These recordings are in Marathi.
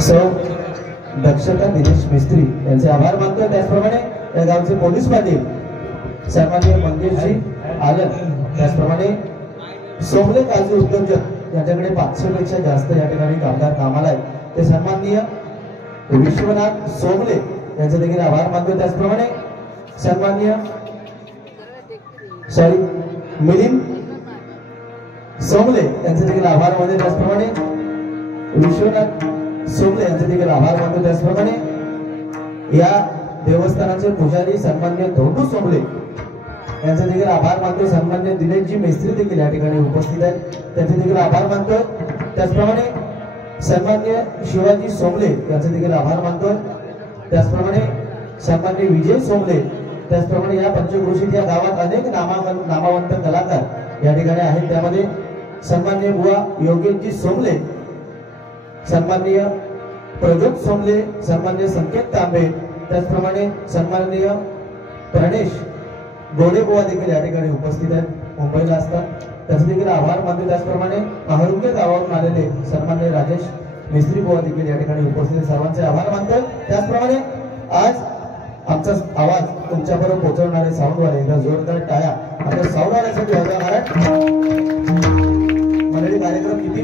सौ दक्षता दिनेश मिस्त्री यांचे आभार मानतो। त्याचप्रमाणे या गावचे पोलीस पाटील सन्माननीय मंगेशजी आलन, त्याचप्रमाणे सोमले काजू उद्योजक यांच्याकडे 500 पेक्षा जास्त या ठिकाणी कामगार कामाला आहेत, ते सन्माननीय विश्वनाथ सोमले यांचे देखील आभार मानतो। त्याचप्रमाणे सन्माननीय मिलिंद सोमले यांचे देखील आभार मानतो। त्याचप्रमाणे विश्वनाथ सोमले यांचे देखील आभार मानतो। त्याचप्रमाणे या देवस्थानाचे पुजारी सन्माननीय धोंडू सोमले यांचे देखील आभार मानतो। सन्माननीय दिनेशजी मेस्त्री देखील या ठिकाणी उपस्थित आहेत, त्यांचे देखील आभार मानतो। त्याचप्रमाणे सन्माननीय शिवाजी सोमले यांचे देखील आभार मानतो। त्याचप्रमाणे सन्माननीय विजय सोमले, त्याचप्रमाणे या पंचक्रोशीत या गावात अनेक नामवंत कलाकार या ठिकाणी आहेत, त्यामध्ये सन्माननीय बुवा योगेशजी सोमले, सन्माननीय प्रज्योत सोमले, सन्माननीय संकेत तांबे, त्याचप्रमाणे सन्माननीय प्रणेश गोडे बुवा देखील या ठिकाणी उपस्थित आहेत, मुंबईला असतात, त्याचे देखील आभार मानतो। त्याचप्रमाणे महारुंगे गावावरून आलेले सन्माननीय राजेश मिस्त्री बुवा देखील या ठिकाणी उपस्थित, सर्वांचे आभार मानतो। त्याचप्रमाणे आज आमचा आवाज तुमच्यापर्यंत पोहोचवणारे साऊंडवाले एकदा जोरदार टाळ्या आपल्या साऊंडवाल्यासाठी वाजवा। मंडळी, कार्यक्रम किती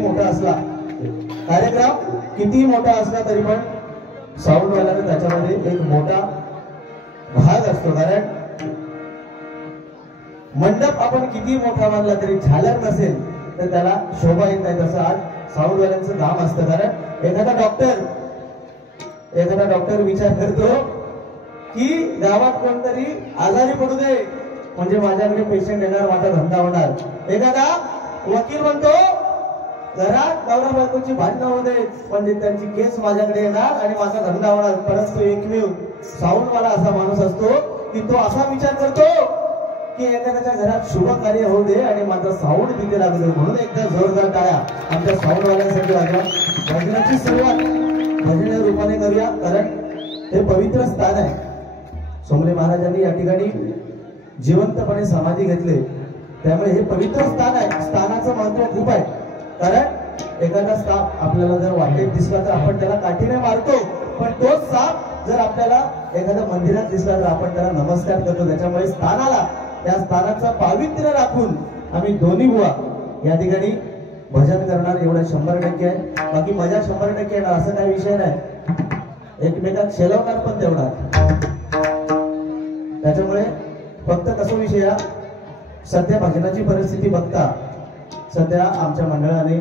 मोठा असला तरी पण साऊंडवाल्याला त्याच्यामध्ये एक मोठा भाग असतो, कारण मंडप आपण किती मोठा मानला तरी झालर नसेल तर त्याला शोभा येत नाही, तसं आज साऊंडवाल्यांचं काम असतं। कारण एखादा डॉक्टर विचार करतो की गावात कोणतरी आजारी पडू दे म्हणजे माझ्याकडे पेशंट येणार, माझा धंदा होणार। एखादा वकील म्हणतो घरात नवरा बायकोची भांडणं होऊ दे म्हणजे त्यांची केस माझ्याकडे येणार आणि माझा धंदा होणार। परंतु एकमेव साऊंडवाला असा माणूस असतो की तो असा विचार करतो की एखाद्याच्या घरात शुभ कार्य होऊ दे आणि माझा साऊंड तिथे लागू दे। म्हणून एकदा जोरदार टाळ्या आमच्या साऊंडवाल्यांसाठी वाजवा। भजनाची सुरुवात भजन रूपाने करूया, कारण हे पवित्र स्थान आहे। सोमले महाराजांनी या ठिकाणी जिवंतपणे समाधी घेतले, त्यामुळे हे पवित्र स्थान आहे। स्थानाचं महत्व खूप आहे, कारण एखादा साप आपल्याला जर वाटेत दिसला तर आपण त्याला काठीने मारतो, पण तोच साप जर आपल्याला एखाद्या मंदिरात दिसला तर आपण त्याला नमस्कार करतो। त्याच्यामुळे स्थानाला, या स्थानाचं पावित्र्य राखून आम्ही दोन्ही बुवा या ठिकाणी भजन करणार, एवढं 100% आहे। बाकी मजा 100% येणार असं काही विषय नाही, एकमेकात शेलवणार पण तेवढा। त्याच्यामुळे फक्त कसं विषय, सध्या भजनाची परिस्थिती बघता सध्या आमच्या मंडळाने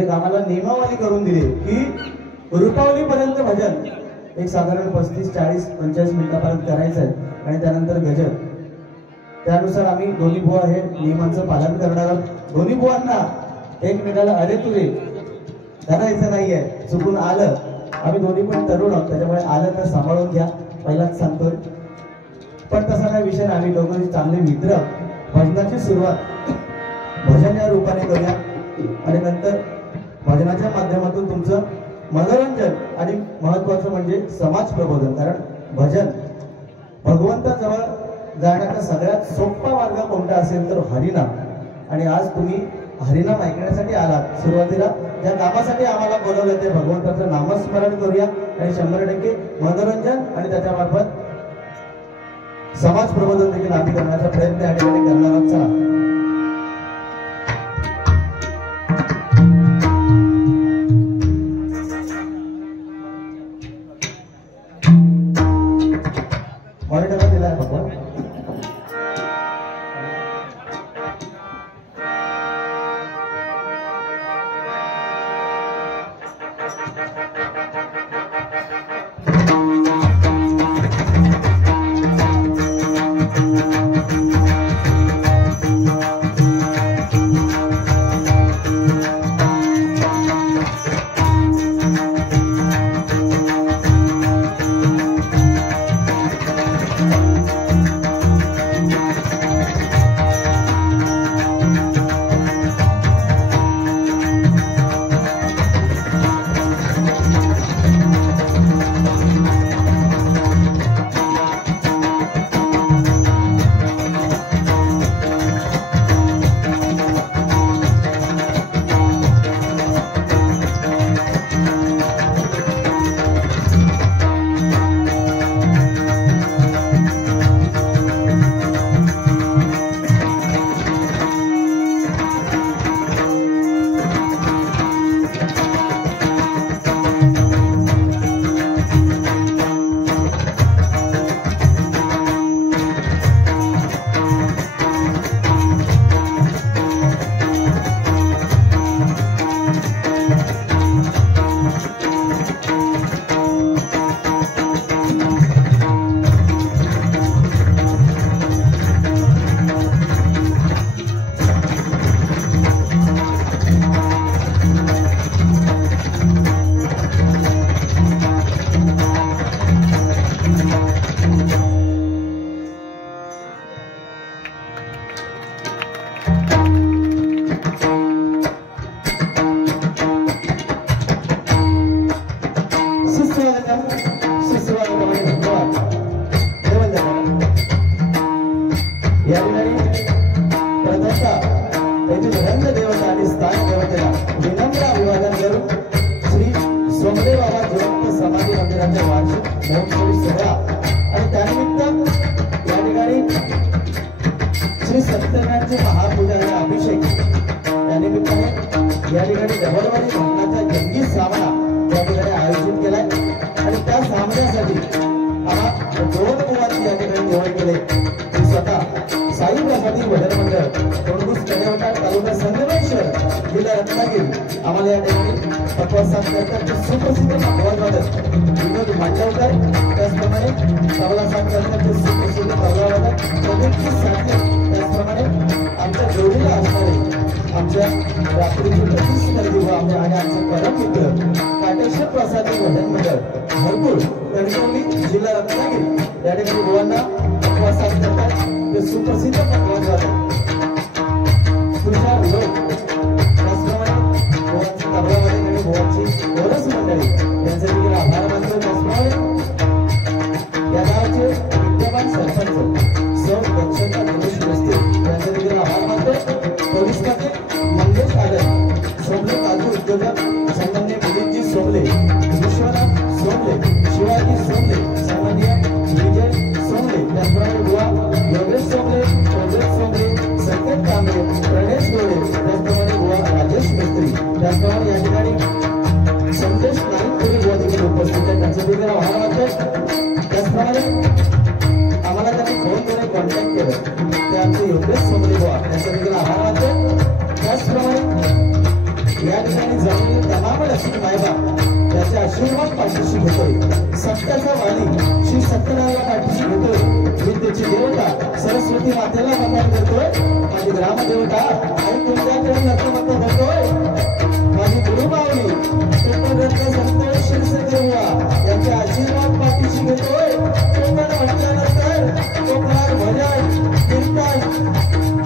एक आम्हाला नियमावली करून दिली की रुपावलीपर्यंत भजन एक साधारण 35, 40, 45 मिनिटापर्यंत करायचं आहे आणि त्यानंतर गजर। त्यानुसार आम्ही दोन्ही बुवा हे नियमांचं पालन करणार आहोत। दोन्ही बुवांना एकमेकाला अरे तुरे करायचं नाहीये, चुकून आलं, आम्ही दोन्ही पण तरुण आहोत त्याच्यामुळे आलं तर सांभाळून घ्या, पहिलाच सांगतोय। पण तसा काही विषय नाही, आम्ही दोघंही चांगले मित्र। भजनाची सुरुवात भजन या रूपाने करूया आणि नंतर भजनाच्या माध्यमातून तुमचं मनोरंजन आणि महत्वाचं म्हणजे समाज प्रबोधन। कारण भजन भगवंताजवळ जाण्याचा सगळ्यात सोपा मार्ग कोणता असेल तर हरिनाम, आणि आज तुम्ही हरिनाम ऐकण्यासाठी आलात। सुरुवातीला ज्या कामासाठी आम्हाला बोलवलं ते भगवंताचं नामस्मरण करूया आणि 100% मनोरंजन आणि त्याच्यामार्फत समाज प्रबोधन देखील आम्ही करण्याचा प्रयत्न या ठिकाणी करणार आहोत। चला मॉनिटर दिलाय भगवान। साथ करतात ते सुप्रसिद्ध तबलावादक विनोद मांडवकर, त्याचप्रमाणे तबला साथ करतात ते सुप्रसिद्ध तबलावादक प्रदीपजी साठे, त्याचप्रमाणे आमच्या जोडीला असणारे आमच्या रात्रीचे प्रतिस्पर्धी व आणि आमचे परम मित्र काटेश्वर प्रसादी भजन मंडळ भरपूर कणकवली जिल्हा रत्नागिरी या ठिकाणी बुवांना साथ करतात ते सुप्रसिद्ध तबलावादक तुषार लोक, त्याचप्रमाणे बुवांची तबलावादक आणि बुवांची कोरस मंडळी यांचे देखील आभार मानतो. त्याचप्रमाणे या गावचे विद्यमान सरपंच सौ दक्षता गणेश वस्ते यांचे देखील आभार मानतो. पोलीस पाटील मंगेश आडम, सोमले काजू उद्योजक सन्मान्य मिलिंदजी सोमले, विश्वनाथ सोमले, शिवाजी सोमले, सन्मान्य विजय सोमले, त्याचप्रमाणे बुवा योगेश सोमले, प्रज्वल सोमले, संकेत कांबळे, प्रणेश गोडे, त्याचप्रमाणे बुवा राजेश मिस्त्री, त्याचप्रमाणे या ठिकाणी संदेश नाईकपुरी बुवा देखील उपस्थित आहेत, त्यांचे देखील आभार मानतो. त्याचप्रमाणे आम्हाला त्यांनी फोनद्वारे कॉन्टॅक्ट केलं ते आमचे योगेश सोमले बुवा त्यांचा देखील आभार मानतो. त्याचप्रमाणे या ठिकाणी जमलेले तमाम लक्ष्मी मायबाप त्याचे आशीर्वाद पाठीशी घेतोय. सत्याचा वाली श्री सत्यनारायण पाठीशी घेतोय. विद्येची देवता सरस्वती मातेला वंदन करतोय. माझी ग्रामदेवता आई तुमच्याकडे नतमस्तक होतोय. माझी गुरुमावली तुमच्याकडे संतोष शिरसेकर बुवा यांचे आशीर्वाद पाठीशी घेतोय. कोकण म्हटल्यानंतर कोकणात भजन कीर्तन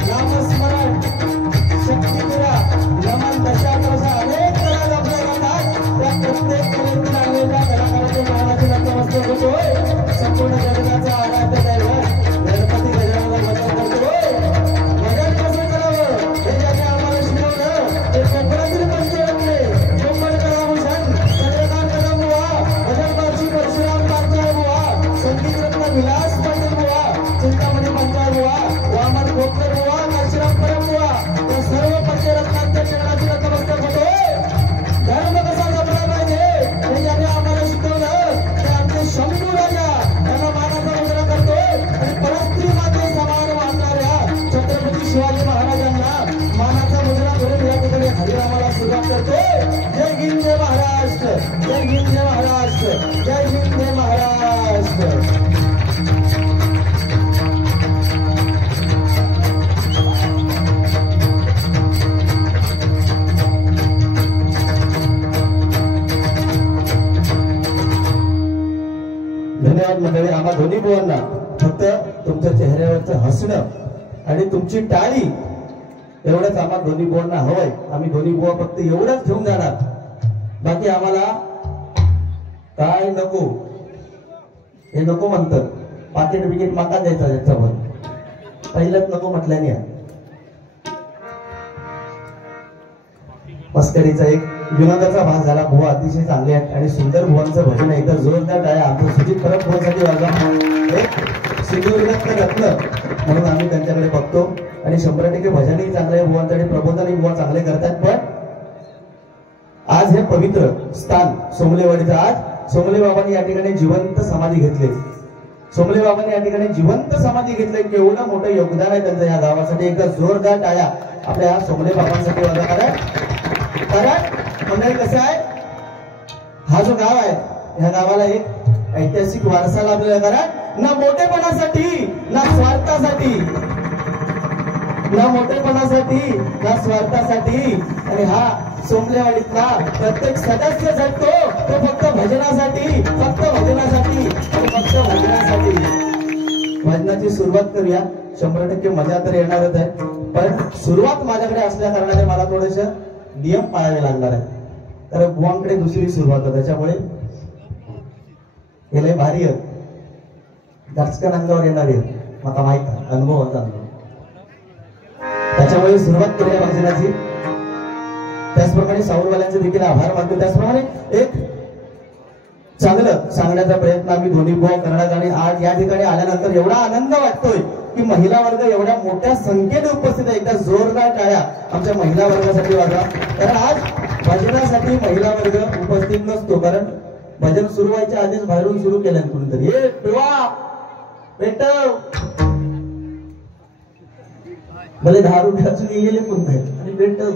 नामस्मरण शक्तिपुरा नमन दशाप्रसा अनेक कला आपल्या गातात. त्या प्रत्येक कलेतील आलेल्या कलाकारांच्या मानाची नतमस्तक होतोय. संपूर्ण जगताचा आराध्य दैवत गणपती गजानन भजन करतोय. भजन कसं करावं हे ज्याने आम्हाला शिकवलं ते कोकणातील पंचरत्ने कोकण कलाभूषण चंद्रकांत कदम बुवा, भजनबाची परशुराम पांचाळ बुवा, संगीत रत्न विलास पाटील बुवा, चिंतामणी पांचाळ बुवा, वामन खोपकर बुवा, काशीराम परम बुवा या सर्व पंचरत्नांच्या चरणाची नतमस्तक होतोय. धर्म कसा जपला पाहिजे हे ज्याने आम्हाला शिकवलं ते आमचे शंभू राजा त्यांना मानाचा मुजरा करतोय. आणि परस्त्री माते समान वाटणाऱ्या छत्रपती शिवाजी महाराजांना मानाचा मुजरा करून या ठिकाणी हरिनामाला सुरुवात करतोय. जय हिंद जय महाराष्ट्र, जय हिंद जय महाराष्ट्र, जय हिंद जय महाराष्ट्र. धन्यवाद मंडळी. आम्हा दोन्ही बुवांना फक्त तुमच्या चेहऱ्यावरचं हसणं आणि तुमची टाळी एवढंच आम्हा दोन्ही बुवांना हवंय. आम्ही दोन्ही बुवा फक्त एवढंच घेऊन जाणार, बाकी आम्हाला काय नको हे नको म्हणतात. पाकिट बिकेट माका द्यायचा त्याच्यावर पहिलंच नको म्हटल्याने मस्करीचा एक विनोदाचा भाग झाला. बुवा अतिशय चांगले आहेत आणि सुंदर बुवांचं भजन आहे. तर जोरदार आहे आमचं सुजित परत बुवांसाठी वाजा एक सिंधुदुर्गात रत्न म्हणून आम्ही त्यांच्याकडे बघतो. आणि 100% भजनही चांगले आहे बुवांसाठी, प्रबोधनही बुवा चांगले करतात. पण आज हे पवित्र स्थान सोमलेवाडीचं, आज सोमले बाबांनी या ठिकाणी जिवंत समाधी घेतली. सोमले बाबांनी या ठिकाणी जिवंत समाधी घेतली. केवढं मोठं योगदान आहे त्यांचं या गावासाठी. एकदा जोरदार टाळ्या आपल्या सोमले बाबांसाठी वाजा करा. कारण मंडळी कसं आहे, हा जो गाव आहे ह्या गावाला एक ऐतिहासिक वारसा लाभलेला. कारण ना मोठेपणासाठी ना स्वार्थासाठी, ना मोठेपणासाठी ना स्वार्थासाठी. आणि हा सोमलेवाडीतला प्रत्येक सदस्य जगतो तो फक्त भजनासाठी, फक्त भजनासाठी आणि फक्त भजनासाठी. भजनाची सुरुवात करूया. 100% मजा तर येणारच आहे, पण सुरुवात माझ्याकडे असल्या कारणाने मला थोडेसे नियम पाळावे लागणार आहे. तर बुवांकडे दुसरी सुरुवात आहे, त्याच्यामुळे गेले भारी दर्शकां अंगावर येणार आहे. मला माहित आहे, अनुभव होता. त्याच्यामुळे सुरुवात करूया भजनाची. त्याचप्रमाणे साऊरवाल्यांचे देखील आभार मानतो. त्याचप्रमाणे एक चांगलं सांगण्याचा प्रयत्न आम्ही दोन्ही बुवा करणार. आणि आज या ठिकाणी आल्यानंतर एवढा आनंद वाटतोय की महिला वर्ग एवढ्या मोठ्या संख्येने उपस्थित आहे. एकदा जोरदार टाळ्या आमच्या महिला वर्गासाठी वाजवा. कारण आज भजनासाठी महिला वर्ग उपस्थित नसतो, कारण भजन सुरू व्हायच्या आधीच बाहेरून सुरू केलं कुणीतरी, हे पिवा पेटव भले 10 रुपयाचं लिहिलेले कोणते आणि पेटव.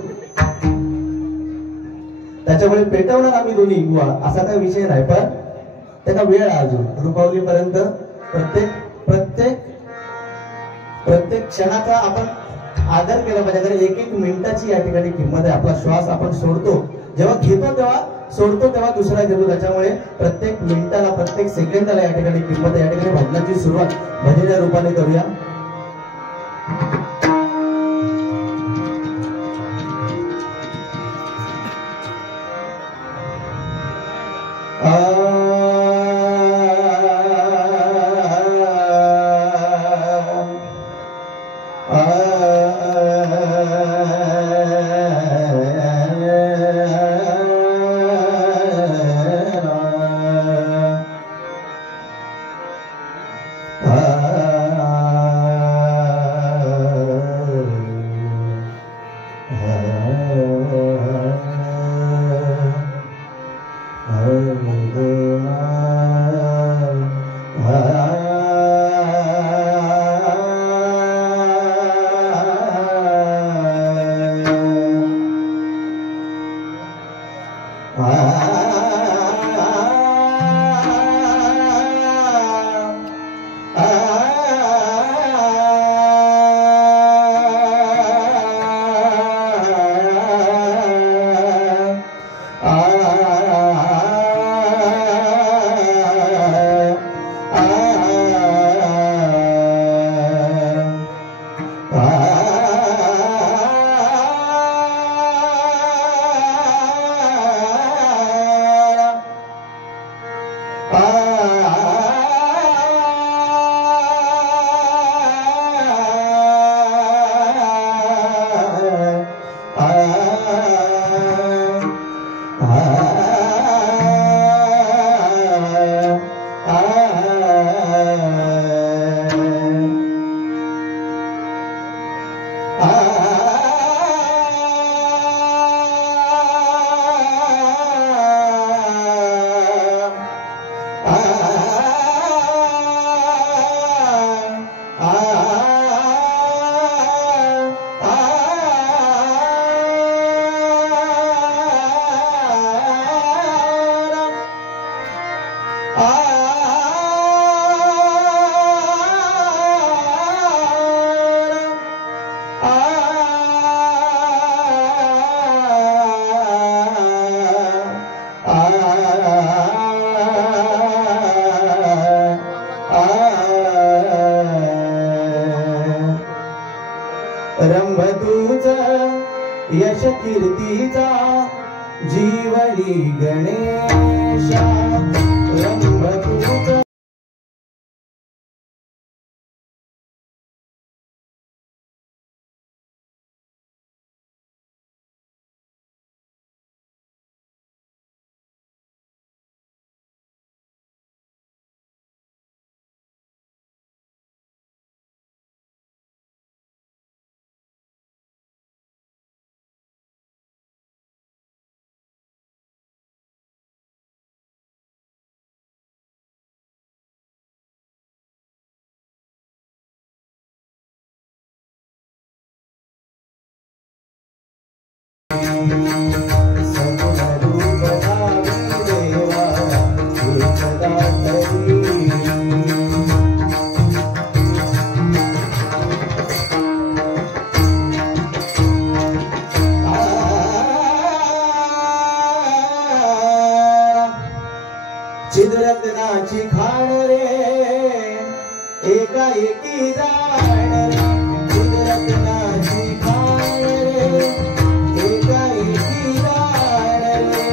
त्याच्यामुळे पेटवणार आम्ही दोन्ही युवा, असा काही विषय नाही, पण त्याचा वेळ आहे अजून रुपावली पर्यंत. प्रत्येक प्रत्येक प्रत्येक क्षणाचा आपण आदर केला पाहिजे. कारण एक एक मिनिटाची या ठिकाणी किंमत आहे. आपला श्वास आपण सोडतो, जेव्हा घेतो तेव्हा सोडतो, तेव्हा दुसरा घेतो. त्याच्यामुळे प्रत्येक मिनिटाला प्रत्येक सेकंदाला या ठिकाणी किंमत आहे. या ठिकाणी भजनाची सुरुवात भजनाच्या रूपाने करूया. यश कीर्तीचा जीवनी गणेशा रंभ तुझा चिदरत्नाची खाण रे एका एकी जाण रे चिदरत्नाची खाण रे एका एकी जाण रे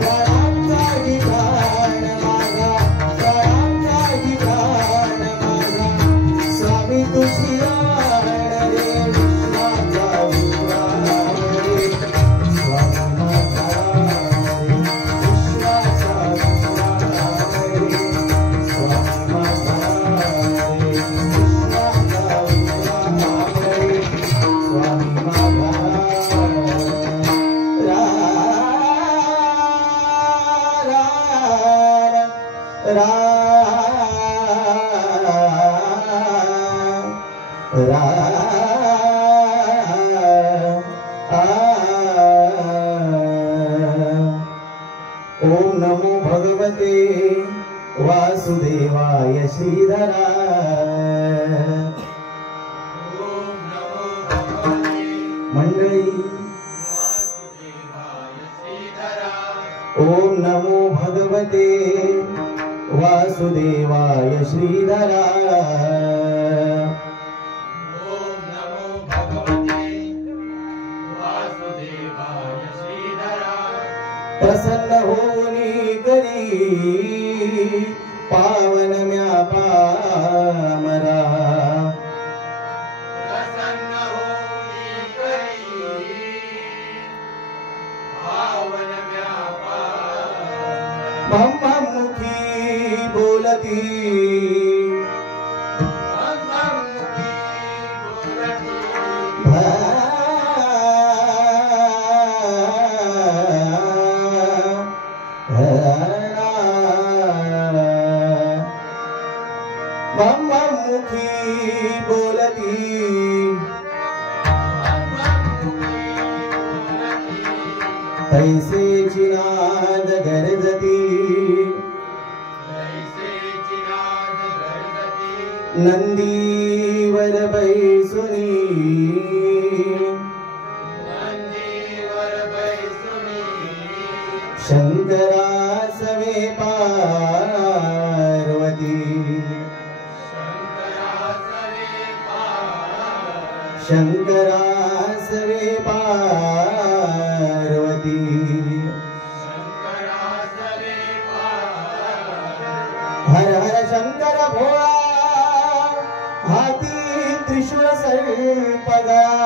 प्राणांचा ठिकाण माझा प्राणांचा ठिकाण माझा स्वामी तुझी राण रे विश्वाचा विश्वास रे स्वामी माझा नमो भगवते वासुदेवाय श्रीधरा मंडळी ओम नमो भगवते वासुदेवाय श्रीधरा ओम नमो भगवते वासुदेवाय श्रीधरा प्रसन्न होनी करी पावन म्या पामरा प्रसन्न होई करी पावन व्यापार ब्रह्ममुखी बोलती ब्रह्ममुखी बोलती ब्रह्ममुखी बोलती तैसे चिनाद गरजती ऐसे चिराग गरजती नंदीवर बैसुनी नंदीवर बैसुनी शंकरा सवे पार्वती शंकरा सवे शंकरा सवे पार पार्वती शंकरा सवे पार हर हर शंकर भोळा हाती त्रिशूळ सर्प गळा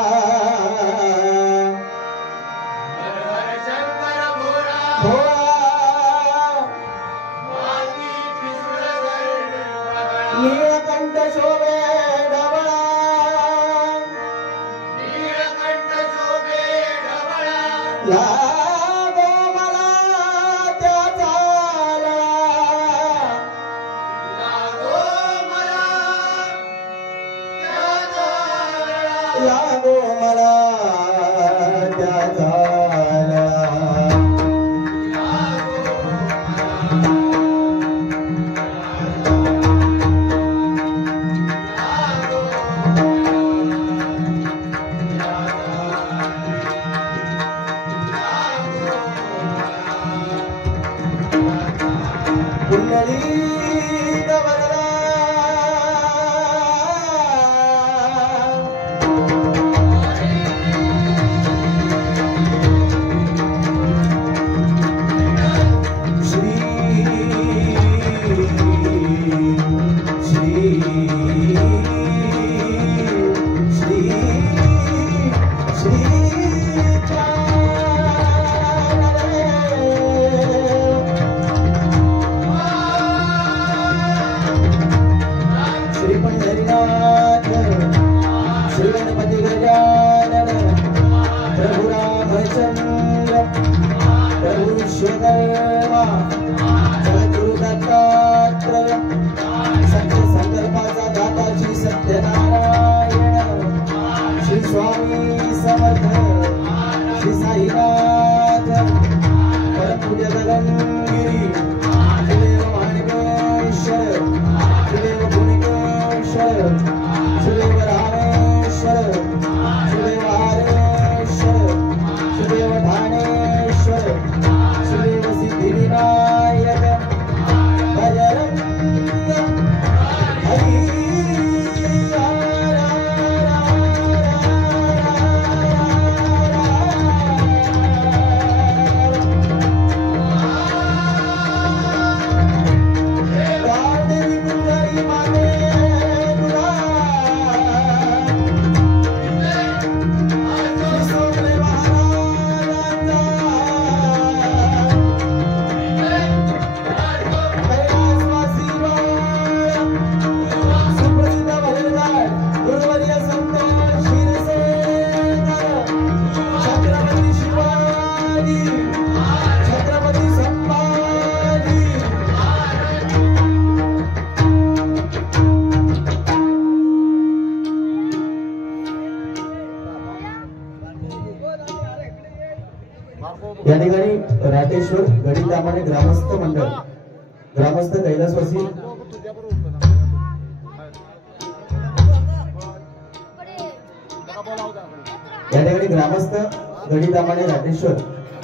हर हर शंकर भोळा भोळा माती त्रिशूळ गळा नीळकंठ शोभे ढवळा नीलकंठ शोभे ढवळा लागो मला त्याचा लळा लागो मला त्याचा लळा लागो मला त्याचा लळा पुंडलीक वरदा श्री श्री श्री श्री श्री पंढरीनाथ श्री गणपती गजानन प्रभु रामचंद्र प्रभु विश्वकर्मा जगद्गुरु दत्तात्रय सत्य संकल्पाचा दाता श्री सत्यनारायण श्री स्वामी समर्थ श्री साईनाथ परमपूज्य गगनगिरी श्रीदेव माणिकेश्वर श्रीदेव भुवनेश्वर श्रीदेव रामेश्वर श्रीदेव हारेश्वर श्रीदेव ठाणेश्वर श्रीदेव सिद्धिविनायक बजरंग हरी या ठिकाणी राटेश्वर गणित दामाने ग्रामस्थ मंडळ, ग्रामस्थ कैलासवासी या ठिकाणी ग्रामस्थ गडी दामाने राजेश्वर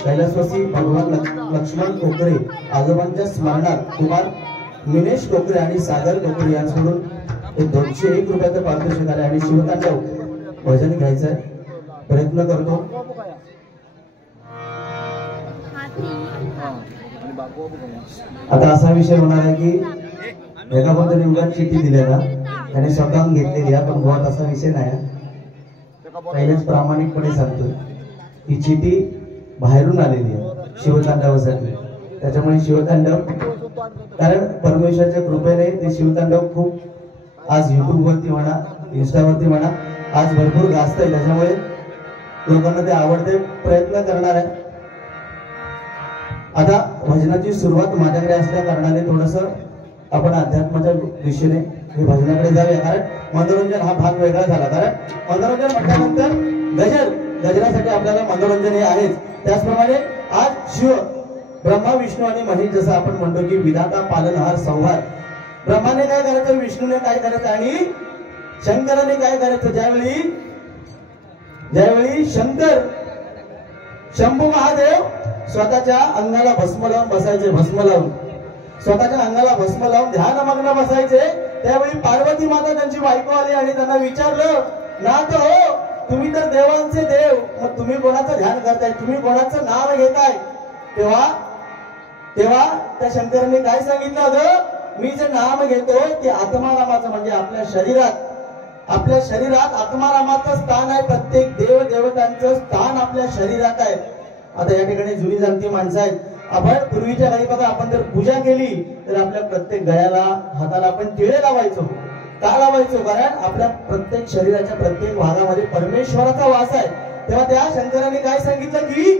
कैलासवासी भगवान लक्ष्मण कोकरे आजोबांच्या स्मरणार्थ कुमार मिनेश कोकरे आणि सागर कोकरे यांच्याकडून 201 रुपयाचं पारितोषिक आले आणि शिवतांडव भजन घ्यायचं आहे, प्रयत्न करतो. आता असा विषय होणार आहे की एका कोणतरी उगाच चिठ्ठी दिली ना त्याने स्वतःहून घेतलेली आहे, पण गोवात असा विषय नाही. पहिलेच प्रामाणिकपणे सांगतो ही चिठ्ठी बाहेरून आलेली आहे शिवतांडवासाठी. त्याच्यामुळे शिवतांडव, कारण परमेश्वराच्या कृपेने ते शिवतांडव खूप आज युट्यूब वरती म्हणा, इंस्टावरती म्हणा, आज भरपूर गाजत आहे. त्याच्यामुळे लोकांना ते आवडते, प्रयत्न करणार आहे. आता भजनाची सुरुवात माझ्याकडे असल्या कारणाने थोडस आपण अध्यात्माच्या दिशेने हे भजनाकडे जाऊया, कारण मनोरंजन हा भाग वेगळा झाला. कारण मनोरंजन म्हटल्यानंतर गजरासाठी आपल्याला मनोरंजन हे आहेच. त्याचप्रमाणे आज शिव ब्रह्मा विष्णू आणि महेश, जसं आपण म्हणतो की विधाता पालनहार संहार, ब्रह्माने काय करायचं, विष्णूने काय करायचं आणि शंकराने काय करायचं. ज्यावेळी शंकर शंभू महादेव स्वतःच्या अंगाला भस्म लावून बसायचे, स्वतःच्या अंगाला भस्म लावून ध्यानमग्न बसायचे, त्यावेळी पार्वती माता त्यांची बायको आली आणि त्यांना विचारलं, नाथ हो तुम्ही तर देवांचे देव, मग तुम्ही कोणाचं ध्यान करताय, तुम्ही कोणाचं नाव घेताय. तेव्हा त्या शंकराने काय सांगितलं, अगं मी जे नाम घेतोय ते आत्मारामाचं, म्हणजे आपल्या शरीरात आत्मारामाचं स्थान आहे. प्रत्येक देव देवतांचं स्थान आपल्या शरीरात आहे. आता या ठिकाणी जुनी जाणती माणसं आहेत. आपण पूर्वीच्या काळी बघा, आपण जर पूजा केली तर आपल्या प्रत्येक गळ्याला हाताला आपण तिळे लावायचो. का लावायचो, कारण आपल्या प्रत्येक शरीराच्या प्रत्येक भागामध्ये परमेश्वराचा वास आहे. तेव्हा त्या शंकराने काय सांगितलं की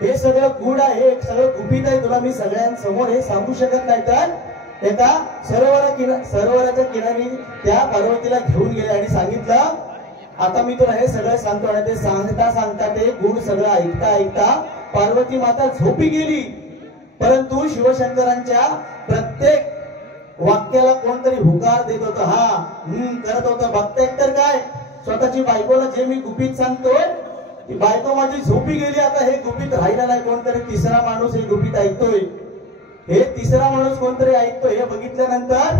हे सगळं गूढ आहे, हे सगळं गुपित आहे, तुला मी सगळ्यांसमोर हे सांगू शकत नाही. तर एका सरोवराच्या किनारी त्या पार्वतीला घेऊन गेले आणि सांगितलं, आता मी तुला हे सगळं सांगतो. आणि ते सांगता ते गुण सगळं ऐकता पार्वती माता झोपी गेली. परंतु शिवशंकरांच्या प्रत्येक वाक्याला कोणतरी हुकार देत होतं, हा करत होतं. बघताय तर काय, स्वतःची बायकोला जे मी गुपित सांगतोय ती बायको माझी झोपी गेली, आता हे गुपित राहिलं नाही, कोणतरी तिसरा माणूस हे गुपित ऐकतोय. हे तिसरा माणूस कोणतरी ऐकतोय हे बघितल्यानंतर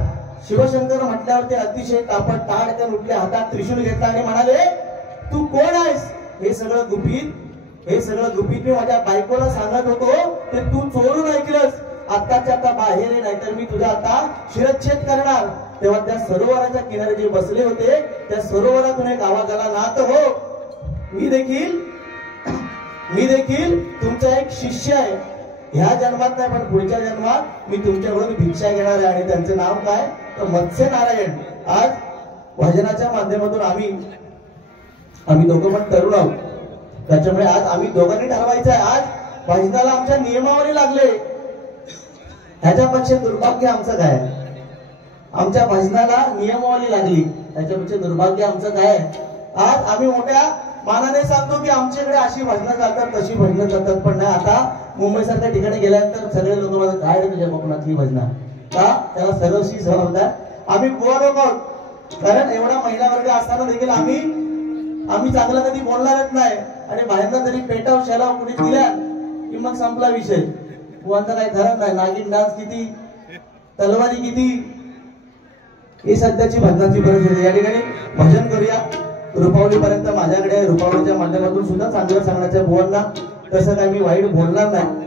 शिवशंकर म्हटल्यावर ते अतिशय ताडकन उठले, हातात त्रिशूल घेतला आणि म्हणाले, तू कोण आहेस. हे सगळं गुपित मी माझ्या बायकोला सांगत होतो, ते तू चोरून ऐकलंस. आत्ताच्या आता बाहेर ये, नाहीतर मी तुझा आता शिरच्छेद करणार. तेव्हा त्या सरोवराच्या किनारी जे बसले होते त्या सरोवरातून एक आवाज आला, नाथ हो मी देखील तुमचा एक शिष्य आहे. ह्या जन्मात नाही पण पुढच्या जन्मात मी तुमच्याकडून भिक्षा घेणार आहे. आणि त्यांचं नाव काय, तर मत्स्य नारायण. आज भजनाच्या माध्यमातून आम्ही दोघं पण तरुण आहोत. त्याच्यामुळे आज आम्ही दोघांनी ठरवायचं आहे, आज भजनाला आमच्या नियमावली लागले. ह्याच्यापेक्षा दुर्भाग्य आमचं काय, आमच्या भजनाला नियमावली लागली, त्याच्यापेक्षा दुर्भाग्य आमचं काय. आज आम्ही मोठ्या मानाने सांगतो की आमच्याकडे अशी भजनं चालतात, तशी भजनं चालतात, पण नाही. आता मुंबई सारख्या ठिकाणी गेल्यानंतर सगळे लोक मला काय रे तुझ्या कोकणातली भजनं का, त्याला सर्वशी समजतात. आम्ही गोवा लोक आहोत, कारण एवढा महिला वर्ग असताना देखील आम्ही चांगलं कधी बोलणारच नाही. आणि बाहेरनं जरी पेटाव शेलाव कुणी दिल्या की मग संपला विषय. बुवांचं काही खरं नाही, नागिन डान्स किती, तलवारी किती, ही सध्याची भजनाची परिस्थिती. या ठिकाणी भजन करूया. रुपावली पर्यंत माझ्याकडे रुपावलीच्या माध्यमातून सुद्धा चांगलं सांगण्याच्या बुवांना तसं काय मी वाईट बोलणार नाही.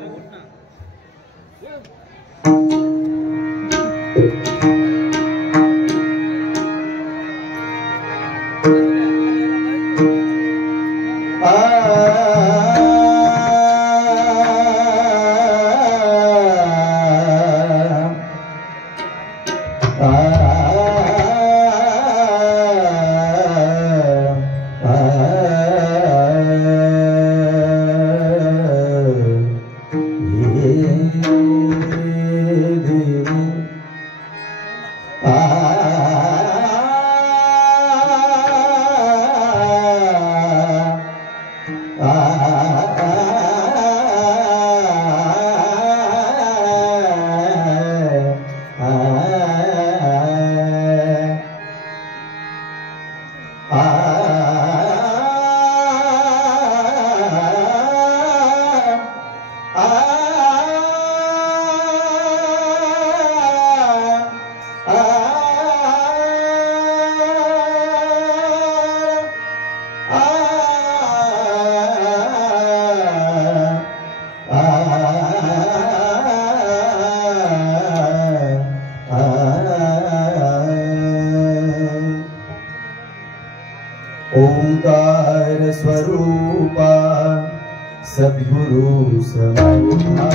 सद्गुरु समर्था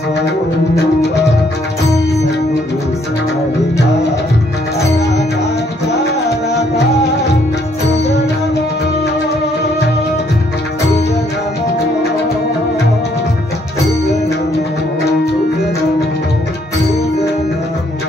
स्वरूपा सद्गुरु समर्था अनाथांच्या नाथा तुझ नमो तुझ नमो तुझ नमो तुझ नमो तुझ नमो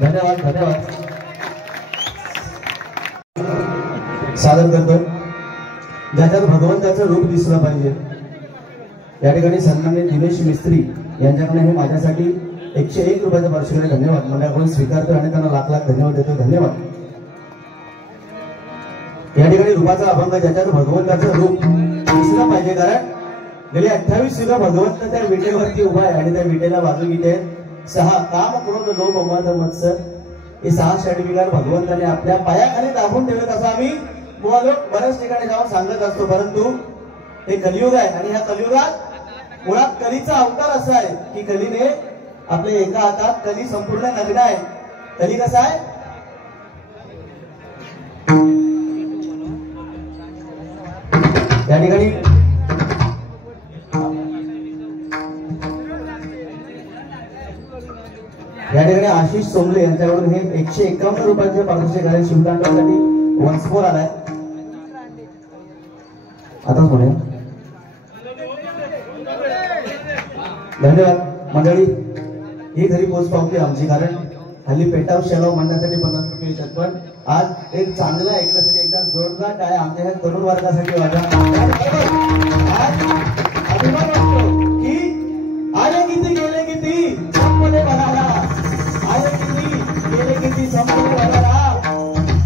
धन्यवाद धन्यवाद. सादर करतो ज्याच्यात भगवंताचं रूप दिसलं पाहिजे. या ठिकाणी सन्माननीय दिनेश मिस्त्री यांच्याकडे हे माझ्यासाठी 101 रुपयाचं पार्श्वभूमी धन्यवाद मंडळाकडून स्वीकारतो आणि त्यांना लाख लाख धन्यवाद देतो. धन्यवाद. या ठिकाणी रूपाचा अभंग ज्याच्यात भगवंताचं रूप दिसलं पाहिजे कारण गेली 28 युग भगवंत त्या विटेवरती उभा आहे आणि त्या विटेला बाजू घेते 6 काम क्रोध लोभ मद मत्सर हे 6 षडविकार भगवंताने आपल्या पायाखाली दाबून ठेवलेत असं आम्ही बऱ्याच ठिकाणी जाऊन सांगत असतो. परंतु हे कलियुग आहे आणि ह्या कलियुगात मुळात कलीचा अवतार असा आहे की कलीने आपल्या एका हातात कली संपूर्ण नग्न आहे. कली कसा आहे या ठिकाणी आशिष सोमले यांच्याकडून हे 151 रुपयांचे पारितोषिक आहे. शिवतांडवासाठी वन्सफोर आलाय. आताच म्हणूया धन्यवाद मंडळी. ही खरी पोच पावती आमची कारण हल्ली पेटाव शेलाव म्हणण्यासाठी 50 रुपये येतात पण आज एक चांगलं ऐकण्यासाठी एकदा जोरदार टाळ्या आमच्या ह्या तरुण वर्गासाठी वाजा. आज अभिमान वाटतो की आले किती गेले किती संपले बनाला. आले किती गेले किती संपले बनाला.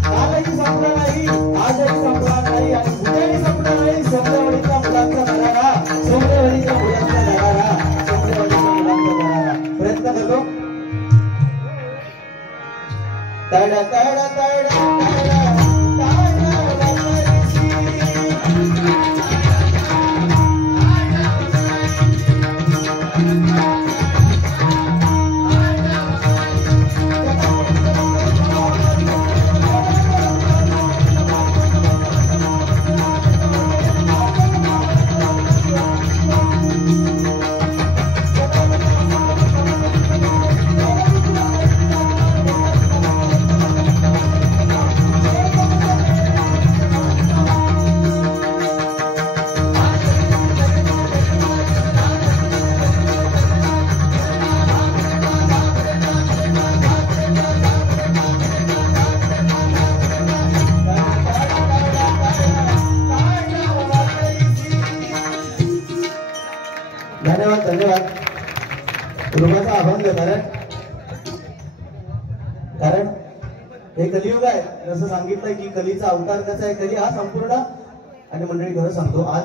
कालही संपला नाही आजही संपला नाही आणि उद्याही संपला नाही. सोमरेवाडीच्या मुलांचा धरारा सोमरेवाडीच्या मुलांचा धरारा सोमरेवाडीच्या मुलांचा धरारा प्रयत्न करतो. तडा तडा तडा धन्यवाद धन्यवाद. रूपाचा अभंग कारण हे कलियुग आहे जसं सांगितलंय की कलीचा अवतार कसा आहे. कली हा संपूर्ण आणि मंडळी खरं सांगतो आज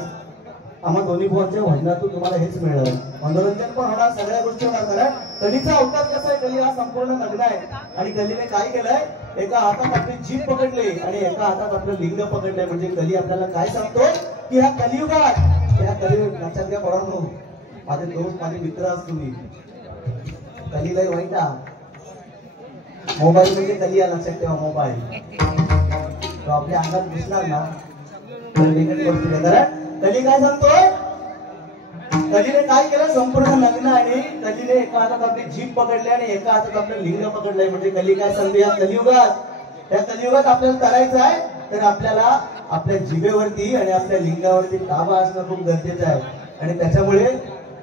आम्हा दोन्ही भावांच्या भजनातून तुम्हाला हेच मिळणार. मनोरंजन पण होणार सगळ्या गोष्टी होणार कारण कलीचा अवतार कसा आहे. कली हा संपूर्ण नग्न आहे आणि कलीने काय केलंय एका हातात आपली जीभ पकडली आणि एका हातात आपलं लिंग पकडलंय. म्हणजे कली आपल्याला काय सांगतो की ह्या कलियुगात ह्या कलियुग लक्षात घ्या पोरांनो. माझे दोस्त माझे मित्र असतो तुम्ही कलीला वाईट मोबाईल म्हणजे कली लक्षात ठेवा. मोबाईल तो आपल्या अंगात घुसणार ना कारण कली काय सांगतोय. कलीने काय केलं संपूर्ण लग्न आणि कलीने एका हातात आपली जीभ पकडली आणि एका हातात आपलं लिंग पकडलंय. म्हणजे कली काय सांगते या कलियुगात आपल्याला करायचं आहे तर आपल्याला आपल्या जिभेवरती आणि आपल्या लिंगावरती ताबा असणं खूप गरजेचं आहे. आणि त्याच्यामुळे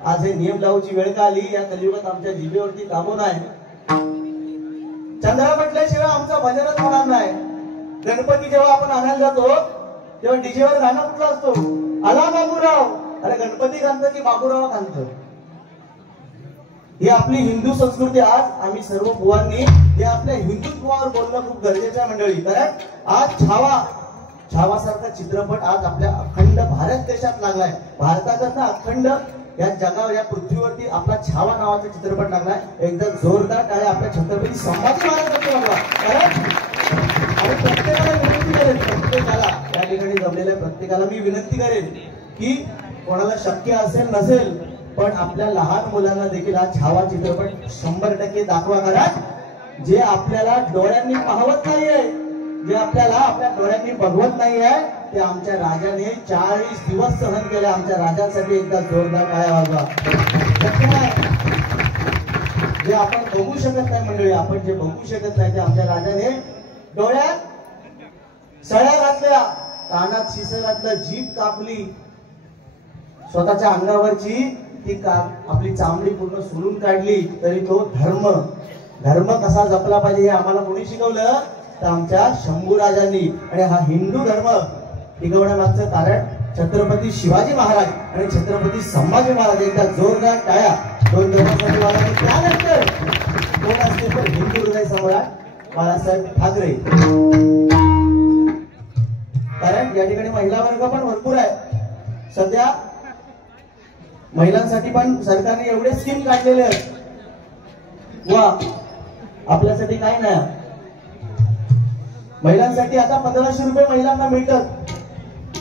आज हे नियम लावूची वेळ का आली. या कलियुगात आमच्या जिभेवरती ताबो नाही. चंद्रा म्हटल्याशिवाय आमचा भजनच होणार नाही. गणपती जेव्हा आपण आणायला जातो तेव्हा डीजेवर गाणं कुठलं असतो आला बाबूराव. अरे गणपती गाणतं की बाबूराव गाणतं. ही आपली हिंदू संस्कृती आज आम्ही सर्व बुवांनी हे आपल्या हिंदुत्वावर बोलणं खूप गरजेचं आहे मंडळी. कारण आज छावासारखा चित्रपट आज आपल्या अखंड भारत देशात लागलाय. भारताचा अखंड या जगावर या पृथ्वीवरती आपला छावा नावाचा चित्रपट लागलाय. एकदम जोरदार टाळ्या आपल्या छत्रपती संभाजी महाराजांसाठी लागला. कारण प्रत्येकाला विनंती करेन प्रत्येकाला या ठिकाणी जमलेल्या प्रत्येकाला मी विनंती करेन की कोणाला शक्य असेल नसेल पण आपल्या लहान मुलांना देखील हा छावा चित्रपट 100% दाखवा. कारण जे आपल्याला डोळ्यांनी पाहवत नाहीये जे आपल्याला आपल्या डोळ्यांनी बघवत नाहीये ते आमच्या राजाने 40 दिवस सहन केले. आमच्या राजांसाठी एकदा जोरदार टाळ्या वाजवा. जे आपण बघू शकत नाही मंडळी आपण जे बघू शकत नाही ते आमच्या राजाने डोळ्यात सळ्या घातल्या कानात शिसं घातलं जीभ कापली स्वतःच्या अंगावरची ती आपली चामडी पूर्ण सोलून काढली तरी तो धर्म धर्म कसा जपला पाहिजे हे आम्हाला कोणी शिकवलं तर आमच्या शंभूराजांनी. आणि हा हिंदू धर्म टिकवण्यामागचं कारण छत्रपती शिवाजी महाराज आणि छत्रपती संभाजी महाराज. एकदा जोरदार टाळ्या दोन धर्मासाठी वाजवल्या. त्यानंतर कोण असते तर हिंदू हृदय सम्राट बाळासाहेब ठाकरे. कारण या ठिकाणी महिला वर्ग पण भरपूर आहे. सध्या महिलांसाठी पण सरकारने एवढे स्कीम काढलेले आहेत वा आपल्यासाठी काय नाही. महिलांसाठी आता 1500 रुपये महिलांना मिळतात.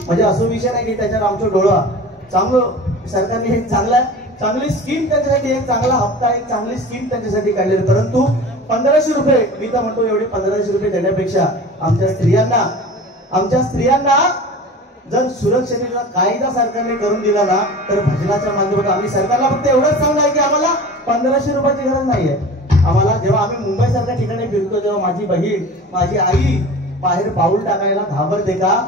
म्हणजे असं विषय नाही की त्याच्यावर आमचं डोळा चांगलं सरकारने एक चांगली स्कीम त्यांच्यासाठी एक चांगला हप्ता एक चांगली स्कीम त्यांच्यासाठी काढलेली. परंतु 1500 रुपये मी तर म्हणतो एवढे 1500 रुपये देण्यापेक्षा आमच्या स्त्रियांना जर सुरक्षेचा कायदा सरकारने करून दिला ना तर भजनाच्या माध्यमातून आम्ही सरकारला फक्त एवढंच सांगणार की आम्हाला 1500 रुपयाची गरज नाहीये. आम्हाला जेव्हा आम्ही मुंबई सारख्या ठिकाणी फिरतो तेव्हा माझी बहीण माझी आई बाहेर पाऊल टाकायला घाबरते का?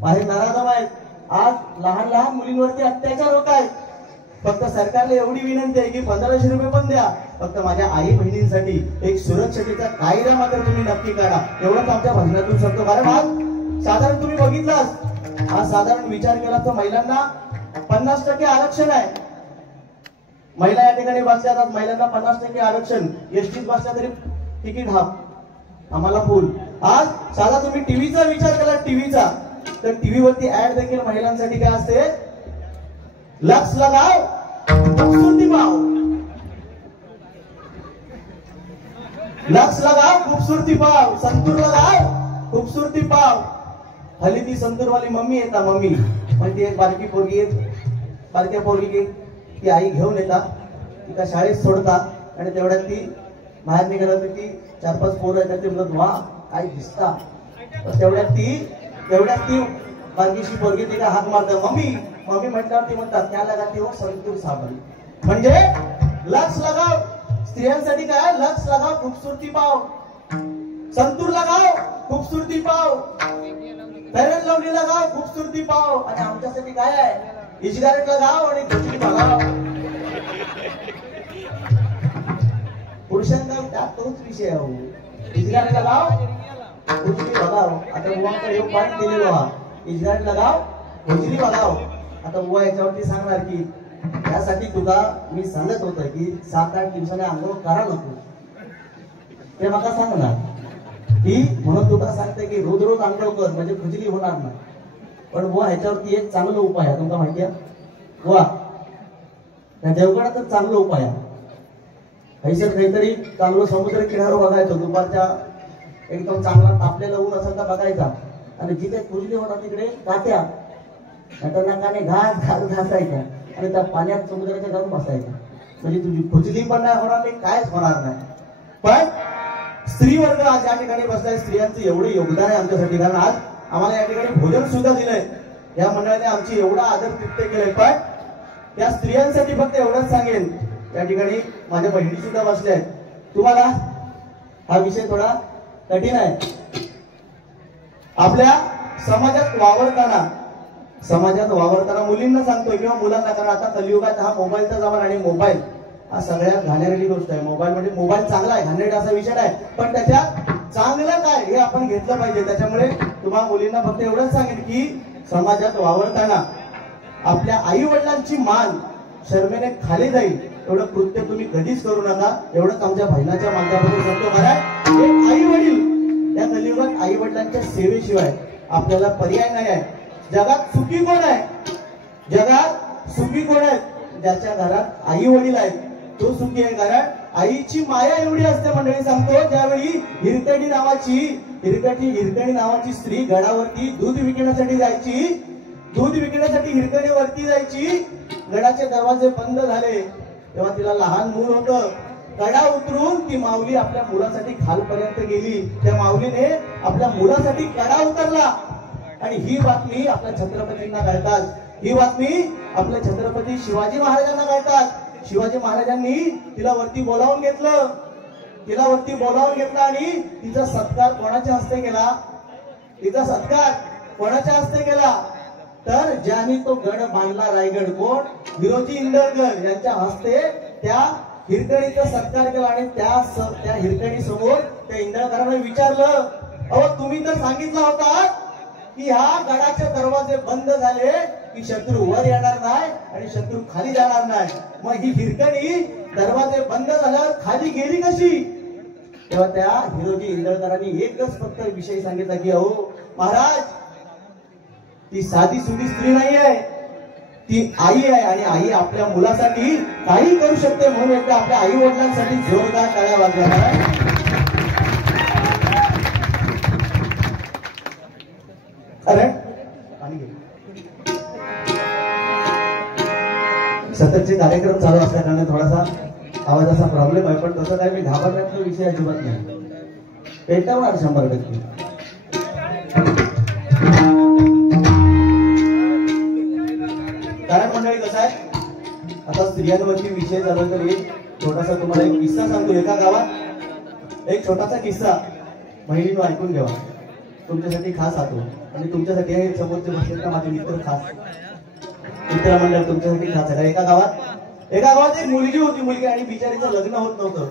बाहेर नराधम आहेत. आज लहान लहान मुलींवरती अत्याचार होत आहेत. फक्त सरकारला एवढी विनंती आहे की 1500 रुपये पण द्या. फक्त माझ्या आई बहिणींसाठी एक सुरक्षतेचा कायदा मात्र तुम्ही नक्की काढा. एवढंच आमच्या भजनातून सांगतो. कारण आज साधारण तुम्ही बघितलास आज साधारण विचार केला तर महिलांना 50% आरक्षण आहे. महिला या ठिकाणी बसल्या जातात. महिलांना 50% आरक्षण. एसटीत बसल्या तरी तिकीट हाफ आम्हाला फुल. आज साधा तुम्ही टीव्हीचा विचार केला टीव्हीचा तर टीव्हीवरती ऍड देखील महिलांसाठी काय असते लक्ष लगाव खूबसूरती पाव. लक्ष लगाव खूबसूरती पाव. संतूर लगाव खूबसूरती पाव. हल्ली ती संतूरवाली मम्मी येता मम्मी म्हणजे ती एक बारकी पोरगी बारक्या पोरगी ती आई घेऊन येतात तिला शाळेत सोडतात आणि तेवढ्यात ती बाहेर निघाला तर ती 4-5 पोरं येतात. ते म्हणतात वा काय दिसता. तेवढ्यात ती बारकीशी पोरगी तिला हात मारतात मम्मी मम्मी म्हटल्यावर ती म्हणतात त्या लगाती हो संतूर साबण. म्हणजे लक्ष लगाव. स्त्रियांसाठी काय लक्ष लगाव खूबसूरती पाव. संतूर लगाव खूबसूरती पाव. फेअर अँड लवली लगाव खूबसूरती पाव. आणि आमच्यासाठी काय आहे इजगारेट लगाव आणि खुशली बघाव. पुरुषांचा त्यात तोच विषय आहे. इजगारेट लगाव खुशली बघाव. आता बुवांकडे येऊ पाठ दिलेलो हा इजगारेट लगाव खुशली बघाव. आता बुवा याच्यावरती सांगणार की त्यासाठी तुला मी सांगत होतं की 7-8 दिवसाने आंघोळ करा नको. ते मला सांगणार की म्हणून तुला सांगते की रोज रोज आंघोळ कर म्हणजे खुजली होणार नाही. पण बुवा ह्याच्यावरती एक चांगला उपाय आहे तुमका माहिती आहे बुवा त्या देवगडात चांगला उपाय आहे. हैसर काहीतरी चांगलं समुद्र किनारा बघायचं दुपारच्या एकदम चांगला तापलेला ऊन असेल तर बघायचा आणि जिथे खुजली होणार तिकडे काट्या नाकाने घासायच्या आणि त्या पाण्यात समुद्राच्या जाऊन बसायच्या. म्हणजे तुझी खुजली पण नाही होणार नाही कायच होणार नाही. पण स्त्री वर्ग आज या ठिकाणी बसलाय. स्त्रियांचं एवढं योगदान आहे आमच्यासाठी. कारण आज आम्हाला या ठिकाणी भोजन सुद्धा दिलंय. या मंडळाने आमची एवढा आदर तिथ्य केलंय. पण त्या स्त्रियांसाठी फक्त एवढंच सांगेन या ठिकाणी माझ्या बहिणी सुद्धा बसल्या आहेत. तुम्हाला हा विषय थोडा कठीण आहे. आपल्या समाजात वावरताना मुलींना सांगतोय किंवा मुलांना. कारण आता कलियुगात हा मोबाईलचा जमाना आणि मोबाईल हा सगळ्यात घाणेरडी गोष्ट आहे. मोबाईल म्हणजे मोबाईल चांगला आहे घाणेरडा असा विषय आहे पण त्याच्यात चांगलं काय हे आपण घेतलं पाहिजे. त्याच्यामुळे तुम्हाला मुलींना फक्त एवढंच सांगेन की समाजात वावरताना आपल्या आई वडिलांची मान शर्मेने खाली जाईल एवढं कृत्य तुम्ही कधीच करू नका. एवढंच आमच्या बहिणाच्या माध्यमातून सांगतो. कारण आई वडील या कलियुगात आई वडिलांच्या सेवेशिवाय आपल्याला पर्याय नाही आहे. जगात सुखी कोण आहे ज्याच्या घरात आई वडील आहेत तो सुखी आहे. कारण आईची माया एवढी असते मंडळी सांगतो. ज्यावेळी हिरकणी नावाची स्त्री गडावरती दूध विकण्यासाठी हिरकणीवरती जायची. गडाचे दरवाजे बंद झाले तेव्हा तिला लहान मूल होतं. गडा उतरून ती माऊली आपल्या मुलासाठी खालपर्यंत गेली. त्या माऊलीने आपल्या मुलासाठी कडा उतरला. आणि ही बातमी आपल्या छत्रपतींना कळतात. ही बातमी आपल्या छत्रपती शिवाजी महाराजांना कळतात. शिवाजी महाराजांनी तिला वरती बोलावून घेतलं आणि तिचा सत्कार कोणाच्या हस्ते केला तर ज्यांनी तो गड बांधला रायगड कोण हिरोजी इंदरकर यांच्या हस्ते त्या हिरकणीचा सत्कार केला आणि त्या हिरकणी समोर त्या इंद्रकरांना विचारलं, अहो तुम्ही तर सांगितलं होता की ह्या गडाचे दरवाजे बंद झाले की शत्रू वर येणार नाही आणि शत्रू खाली जाणार नाही, मग ही हिरकणी दरवाजे बंद झाल्यावर खाली गेली कशी? तेव्हा त्या हिरोजी इंद्रकरांनी एकच फक्त विषय सांगितला की अहो महाराज, ती साधी सुधी स्त्री नाही आहे, ती आई आहे आणि आई आपल्या मुलासाठी काही करू शकते, म्हणून एकदा आपल्या आई वडिलांसाठी जोरदार टाळ्या वाजवा. कारण सततचे कार्यक्रम चालू असल्याकारणे थोडासा आवाजाचा प्रॉब्लेम आहे, पण तसं काय मी घाबरण्याचा विषय अजिबात नाही, पेटवणार 100%. कारण मंडळी कसं आहे, आता स्त्रियांवरती विषय झाला तर एक छोटासा तुम्हाला एक किस्सा सांगतो. एका गावात एक छोटासा किस्सा, महिलीनं ऐकून घ्यावा, तुमच्यासाठी खास आतो आणि तुमच्यासाठी हे समोरचे बसलेत ना माझे मित्र, खास मित्रमंडळ तुमच्यासाठी खास आहे. एका गावात एक मुलगी होती, मुलगी आणि बिचारीचं लग्न होत नव्हतं.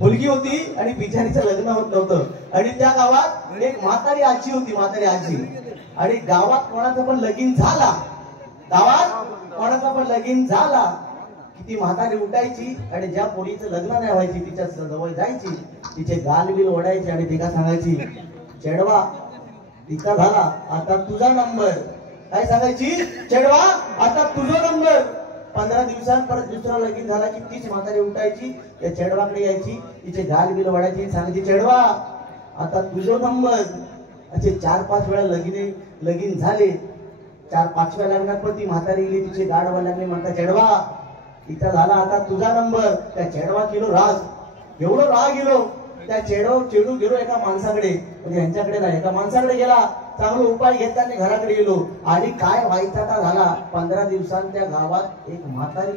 मुलगी होती आणि बिचारीचं लग्न होत नव्हतं आणि त्या गावात एक म्हातारी आजी होती, म्हातारी आजी. आणि गावात कोणाचं पण लगीन झाला, की ती म्हातारी उठायची आणि ज्या पोरीचं लग्न नाही व्हायची तिच्या जवळ जायची, तिचे गाल बिल ओढायचे आणि तिला सांगायची, चेडवा तिचा झाला आता तुझा नंबर. काय सांगायची? चेडवा आता तुझा नंबर. 15 दिवसांत परत दुसरा लगीन झाला की तीच म्हातारी उठायची, त्या चेडवाकडे यायची, तिचे गाल बिल ओढायची, सांगायची, चेडवा आता तुझा नंबर. असे 4-5 वेळा लगीन झाले. 4-5व्या लग्नात पण ती म्हातारी गेली, तिचे गाड लागले, म्हणता, चेडवा तिचा झाला आता तुझा नंबर. त्या चेडवा गेलो राग, एवढं राग गेलो, त्या चेडू गेलो एका माणसाकडे, म्हणजे यांच्याकडे नाही, एका माणसाकडे गेला. चांगला उपाय घेताना घराकडे गेलो आणि काय व्हायचा का झाला. 15 दिवसांत त्या गावात एक म्हातारी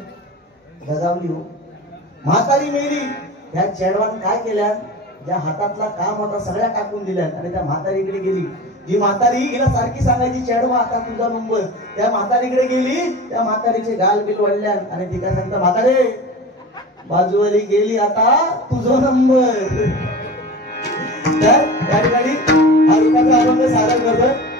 गजावली हो, म्हातारी मेली. त्या चेडवान काय केल्या, ज्या हातातला काम होता सगळ्या टाकून दिल्या आणि त्या म्हातारीकडे गेली. जी म्हातारी हिला सारखी सांगायची, चेडवा आता तुझा नंबर. त्या म्हातारीकडे गेली, त्या म्हातारीचे गाल बिल वळल्या आणि ती काय सांगता, म्हातारे बाजूवाली गेली आता तुझा नंबर. तर त्या ठिकाणी हा रूपाचा आनंद सादर करतो.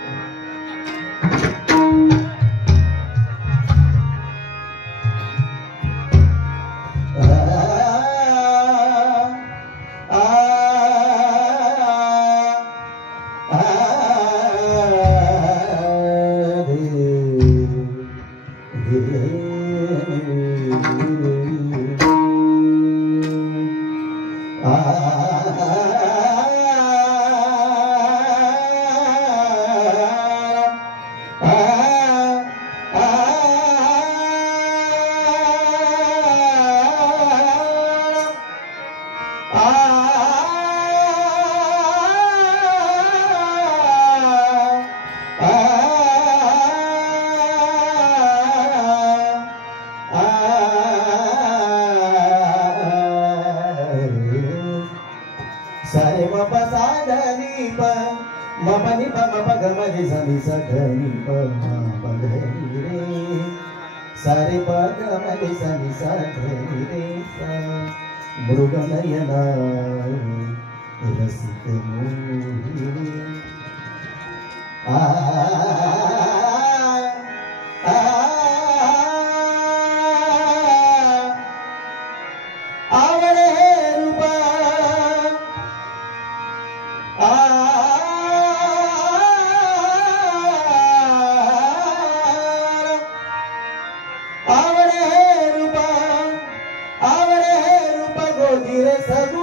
सारे बाबा साधनी प मपनी प मप गमरी समी सधनी प मपधनी रे. सारे प गमरी समी सधनी रे. मृग नयना रसिक मोहिनी. आवडे रूपा आवडे रूपा गोधीरे सगु